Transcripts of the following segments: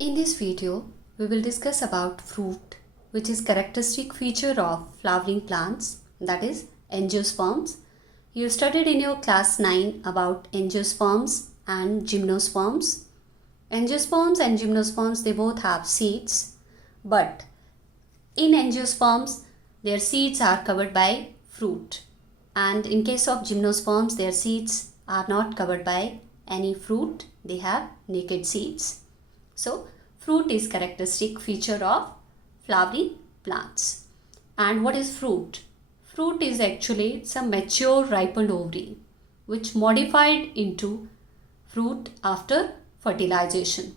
In this video, we will discuss about fruit, which is characteristic feature of flowering plants, that is angiosperms. You studied in your class 9 about angiosperms and gymnosperms. Angiosperms and gymnosperms, they both have seeds, but in angiosperms, their seeds are covered by fruit, and in case of gymnosperms, their seeds are not covered by any fruit, they have naked seeds. So, fruit is characteristic feature of flowering plants. And what is fruit? Fruit is actually some mature ripened ovary which modified into fruit after fertilization.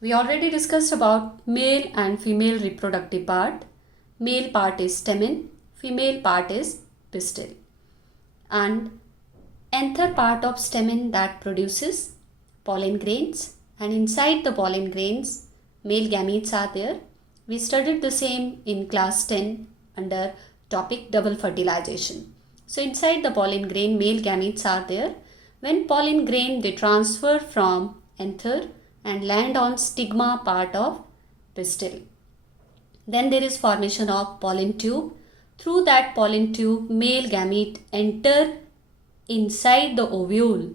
We already discussed about male and female reproductive part. Male part is stamen, female part is pistil. And anther part of stamen that produces pollen grains, and inside the pollen grains male gametes are there. We studied the same in class 10 under topic double fertilization. So inside the pollen grain male gametes are there. When pollen grain they transfer from anther and land on stigma part of pistil. Then there is formation of pollen tube. Through that pollen tube male gamete enter inside the ovule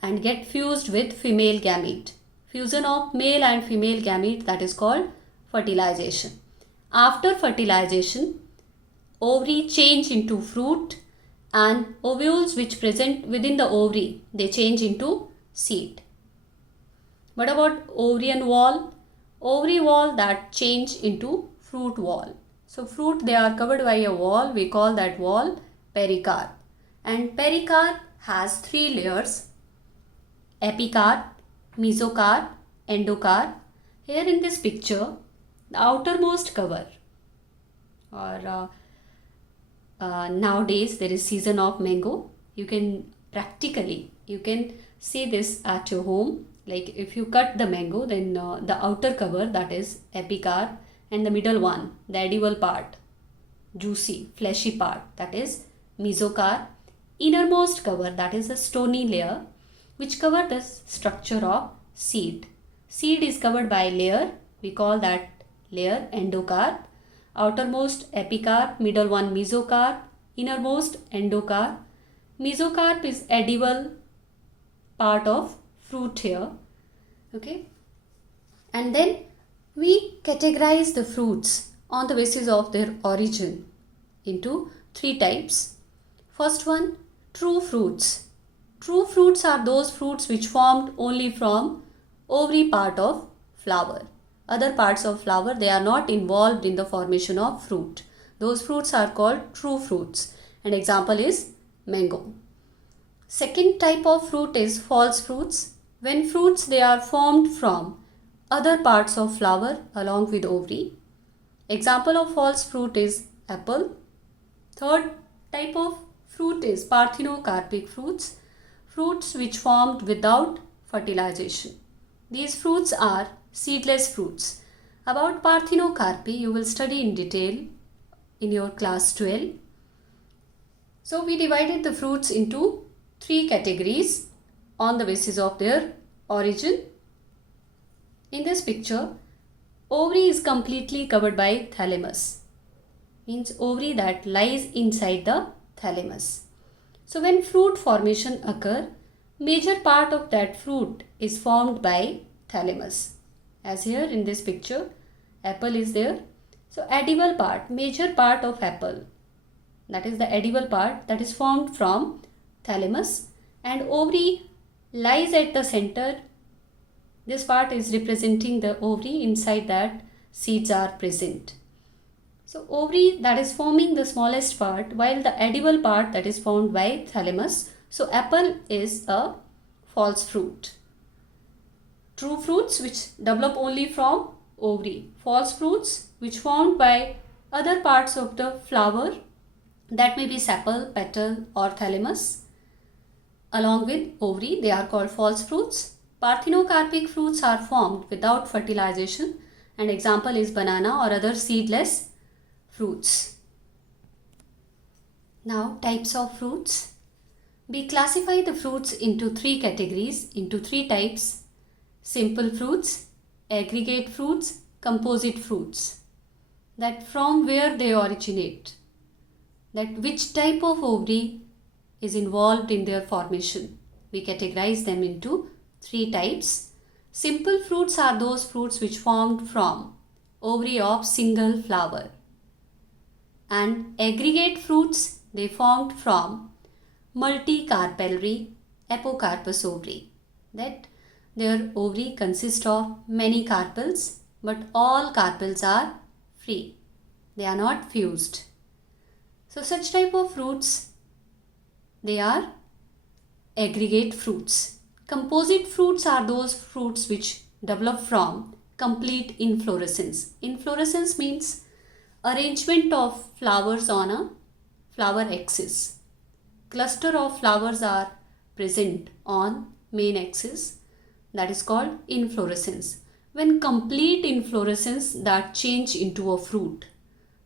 and get fused with female gamete. Fusion of male and female gamete, that is called fertilization. After fertilization, ovary change into fruit and ovules which present within the ovary, they change into seed. What about ovarian wall? Ovary wall that change into fruit wall. So fruit they are covered by a wall, we call that wall pericarp. And pericarp has three layers: epicarp, mesocarp, endocarp. Here in this picture, the outermost cover, or nowadays there is season of mango. You can see this at your home. Like if you cut the mango, then the outer cover, that is epicarp, and the middle one, the edible part, juicy, fleshy part, that is mesocarp. Innermost cover, that is a stony layer which cover the structure of seed. Seed is covered by layer, we call that layer endocarp. Outermost epicarp, middle one mesocarp, innermost endocarp. Mesocarp is edible part of fruit here. Okay. And then we categorize the fruits on the basis of their origin into three types. First one, true fruits. True fruits are those fruits which formed only from ovary part of flower. Other parts of flower, they are not involved in the formation of fruit. Those fruits are called true fruits. An example is mango. Second type of fruit is false fruits. When fruits they are formed from other parts of flower along with ovary. Example of false fruit is apple. Third type of fruit is parthenocarpic fruits. Fruits which formed without fertilization. These fruits are seedless fruits. About parthenocarpy you will study in detail in your class 12. So we divided the fruits into three categories on the basis of their origin. In this picture, ovary is completely covered by thalamus. Means ovary that lies inside the thalamus. So when fruit formation occur, major part of that fruit is formed by thalamus. As here in this picture, apple is there. So edible part, major part of apple, that is the edible part, that is formed from thalamus, and ovary lies at the center. This part is representing the ovary, inside that seeds are present. So ovary that is forming the smallest part, while the edible part that is formed by thalamus. So apple is a false fruit. True fruits which develop only from ovary. False fruits which formed by other parts of the flower, that may be sepal, petal or thalamus along with ovary, they are called false fruits. Parthenocarpic fruits are formed without fertilization, and example is banana or other seedless fruits. Now types of fruits. We classify the fruits into three categories, into three types: simple fruits, aggregate fruits, composite fruits. That from where they originate, that which type of ovary is involved in their formation. We categorize them into three types. Simple fruits are those fruits which formed from ovary of single flower. And aggregate fruits, they formed from multicarpellary apocarpous ovary. That their ovary consists of many carpels, but all carpels are free. They are not fused. So such type of fruits, they are aggregate fruits. Composite fruits are those fruits which develop from complete inflorescence. Inflorescence means arrangement of flowers on a flower axis. Cluster of flowers are present on main axis. That is called inflorescence. When complete inflorescence that change into a fruit,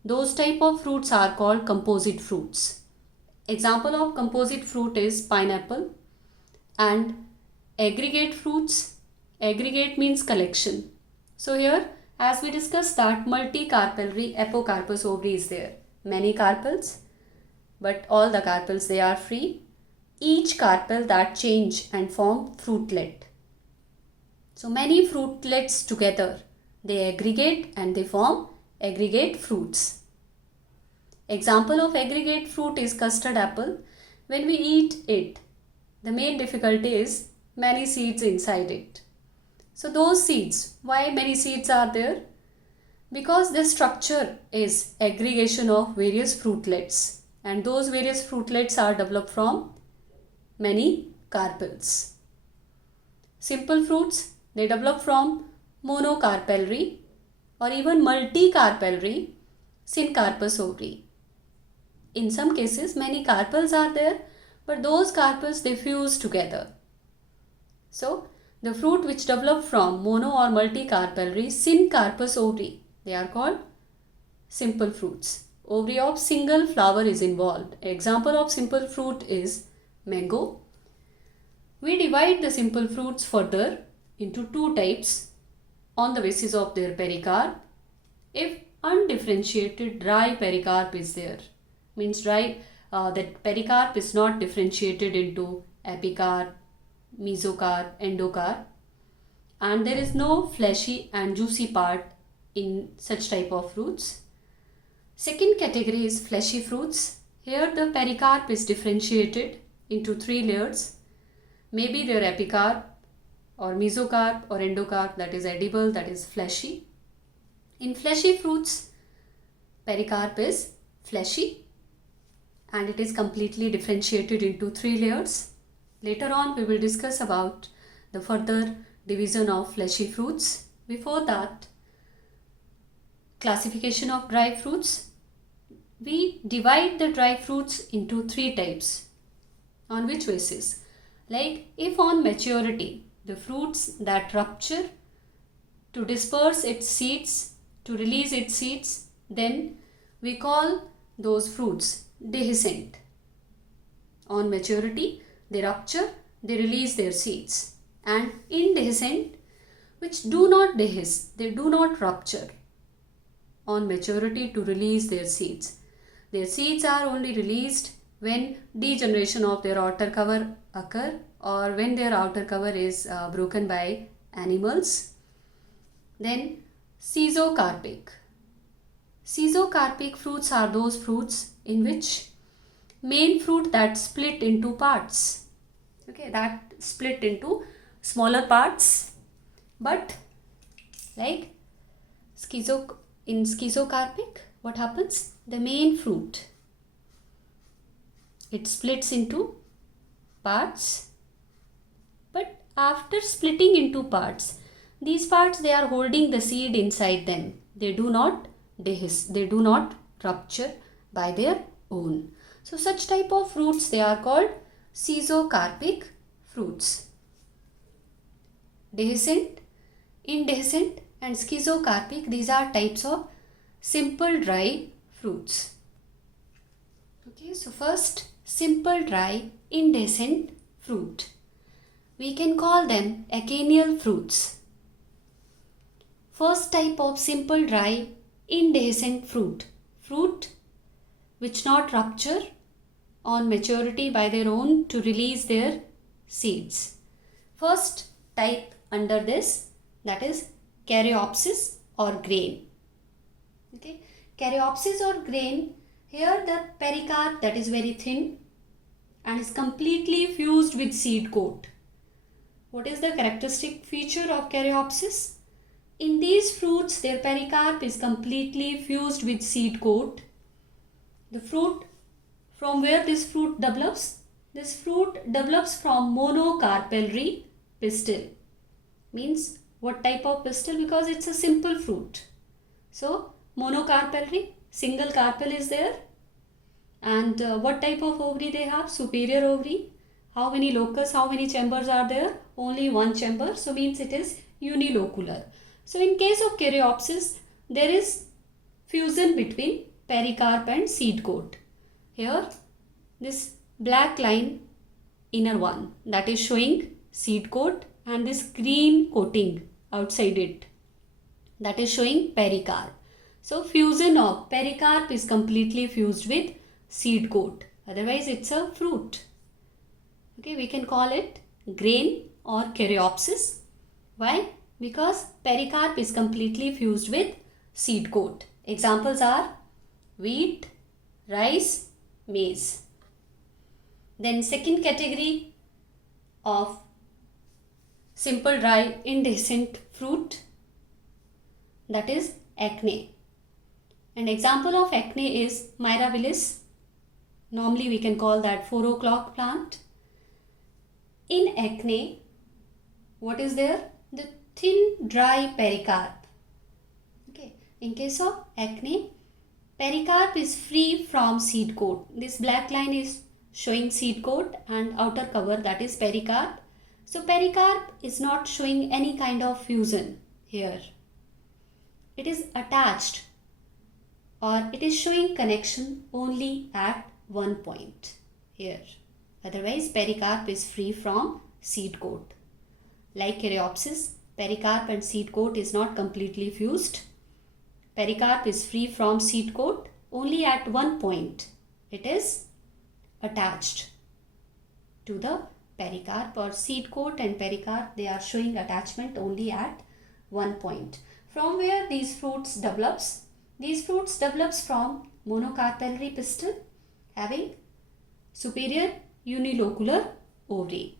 those type of fruits are called composite fruits. Example of composite fruit is pineapple. And aggregate fruits, aggregate means collection. So here, as we discussed, that multicarpellary apocarpous ovary is there. Many carpels, but all the carpels, they are free. Each carpel that change and form fruitlet. So many fruitlets together, they aggregate and they form aggregate fruits. Example of aggregate fruit is custard apple. When we eat it, the main difficulty is many seeds inside it. So those seeds, why many seeds are there? Because the structure is aggregation of various fruitlets, and those various fruitlets are developed from many carpels. Simple fruits, they develop from monocarpellary or even multicarpellary syncarpous ovary. In some cases, many carpels are there, but those carpels, they fuse together. So, the fruit which develop from mono or multicarpellary syncarpous ovary, they are called simple fruits. Ovary of single flower is involved. Example of simple fruit is mango. We divide the simple fruits further into two types on the basis of their pericarp. If undifferentiated dry pericarp is there, means dry, that pericarp is not differentiated into epicarp, mesocarp, endocarp, and there is no fleshy and juicy part in such type of fruits. Second category is fleshy fruits. Here the pericarp is differentiated into three layers. Maybe their epicarp or mesocarp or endocarp, that is edible, that is fleshy. In fleshy fruits, pericarp is fleshy and it is completely differentiated into three layers. Later on we will discuss about the further division of fleshy fruits. Before that, classification of dry fruits. We divide the dry fruits into three types. On which basis? Like if on maturity, the fruits that rupture to disperse its seeds, to release its seeds, then we call those fruits dehiscent. On maturity, they rupture, they release their seeds. And indehiscent, which do not dehisce, they do not rupture on maturity to release their seeds. Their seeds are only released when degeneration of their outer cover occur or when their outer cover is broken by animals. Then schizocarpic. Schizocarpic fruits are those fruits in which main fruit that split into parts. Okay, that split into smaller parts, but like in schizocarpic, what happens? The main fruit, it splits into parts, but after splitting into parts, these parts, they are holding the seed inside them. They do not dehisce, they do not rupture by their own. So such type of fruits, they are called schizocarpic fruits. Dehiscent, indehiscent and schizocarpic, these are types of simple dry fruits. Okay, so first, simple dry indehiscent fruit. We can call them acennial fruits. first type of simple dry indehiscent fruit. Fruit which not rupture on maturity by their own to release their seeds. First type under this, that is Caryopsis or grain. Okay, Caryopsis or grain, here the pericarp that is very thin and is completely fused with seed coat. What is the characteristic feature of Caryopsis? In these fruits, their pericarp is completely fused with seed coat. The fruit, from where this fruit develops? This fruit develops from monocarpellary pistil. Means what type of pistil? Because it's a simple fruit. So monocarpellary, single carpel is there. And what type of ovary they have? Superior ovary. How many locus, how many chambers are there? Only one chamber. So means it is unilocular. So in case of Caryopsis, there is fusion between pericarp and seed coat. Here this black line, inner one, that is showing seed coat, and this green coating outside it, that is showing pericarp. So fusion of pericarp is completely fused with seed coat. Otherwise it's a fruit. Okay, we can call it grain or Caryopsis. Why? Because pericarp is completely fused with seed coat. Examples are wheat, rice, maize. Then second category of simple dry indehiscent fruit, that is acne. An example of acne is mirabilis. Normally we can call that 4 o'clock plant. In acne, what is there? The thin dry pericarp. Okay. In case of acne, pericarp is free from seed coat. This black line is showing seed coat and outer cover, that is pericarp. So pericarp is not showing any kind of fusion here. It is attached, or it is showing connection only at one point here. Otherwise pericarp is free from seed coat. Like Caryopsis, pericarp and seed coat is not completely fused. Pericarp is free from seed coat only at one point. It is attached to the pericarp, or seed coat and pericarp, they are showing attachment only at one point. From where these fruits develops? These fruits develops from monocarpellary pistil having superior unilocular ovary.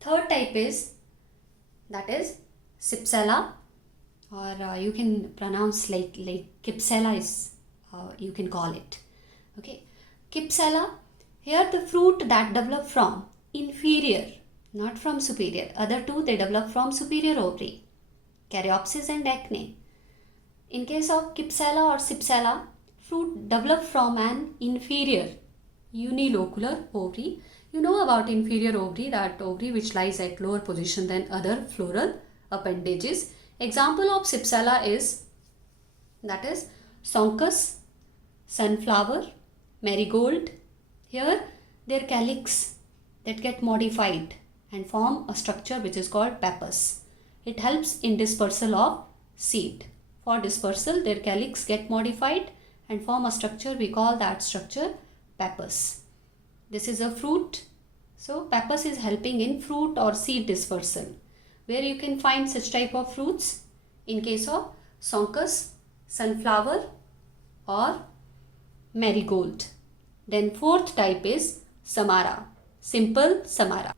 Third type is, that is Cypsela, or you can pronounce like Cypsela is you can call it. Okay, Cypsela, here the fruit that develop from inferior, not from superior. Other two they develop from superior ovary, Caryopsis and acne. In case of Cypsela or Cypsela, fruit develop from an inferior unilocular ovary. You know about inferior ovary, that ovary which lies at lower position than other floral appendages. Example of Cypsela is, that is Sonchus, sunflower, marigold. Here their calyx that get modified and form a structure which is called pappus. It helps in dispersal of seed. For dispersal, their calyx get modified and form a structure. We call that structure pappus. This is a fruit. So pappus is helping in fruit or seed dispersal. Where you can find such type of fruits? In case of Sonchus, sunflower or marigold. Then fourth type is Samara, simple Samara.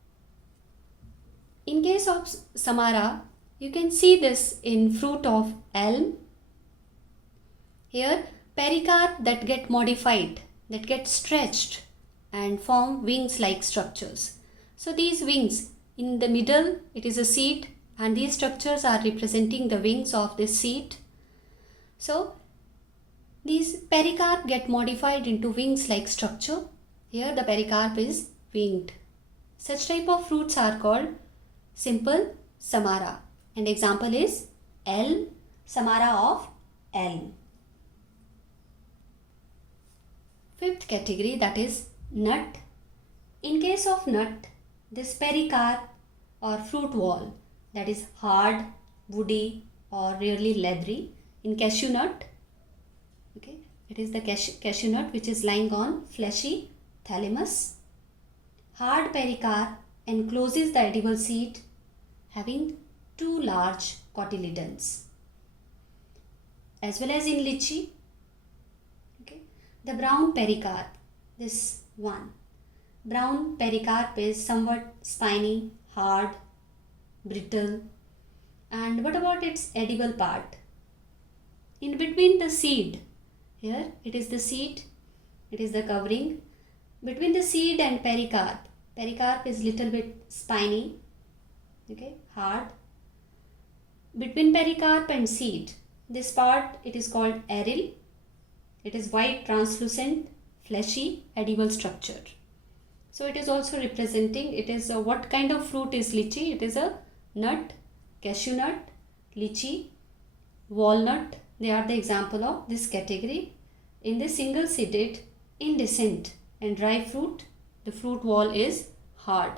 In case of Samara, you can see this in fruit of elm. Here pericarp that get modified, that get stretched and form wings like structures. So these wings, in the middle it is a seed, and these structures are representing the wings of this seed. So these pericarp get modified into wings like structure. Here the pericarp is winged. Such type of fruits are called simple Samara, and example is elm, Samara of elm. Fifth category, that is nut. In case of nut, this pericarp or fruit wall, that is hard, woody, or really leathery. In cashew nut, okay, it is the cashew nut which is lying on fleshy thalamus. Hard pericarp encloses the edible seed having two large cotyledons. As well as in lychee, okay, the brown pericarp, this one. Brown pericarp is somewhat spiny, hard, brittle. And what about its edible part? In between the seed, here it is the seed, it is the covering. Between the seed and pericarp is little bit spiny, okay, hard. Between pericarp and seed, this part it is called aril. It is white, translucent, fleshy, edible structure. So it is also representing, it is what kind of fruit is lychee? It is a nut, cashew nut, lychee, walnut. They are the example of this category. In the single seeded, indehiscent and dry fruit, the fruit wall is hard.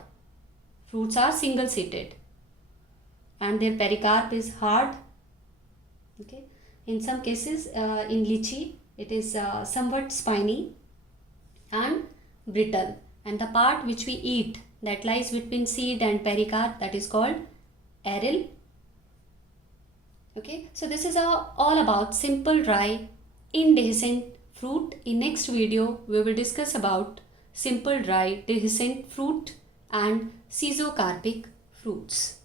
Fruits are single seeded and their pericarp is hard. Okay. In some cases, in lychee, it is somewhat spiny and brittle. And the part which we eat that lies between seed and pericarp, that is called aril. Okay, so this is all about simple dry indehiscent fruit. In next video, we will discuss about simple dry dehiscent fruit and schizocarpic fruits.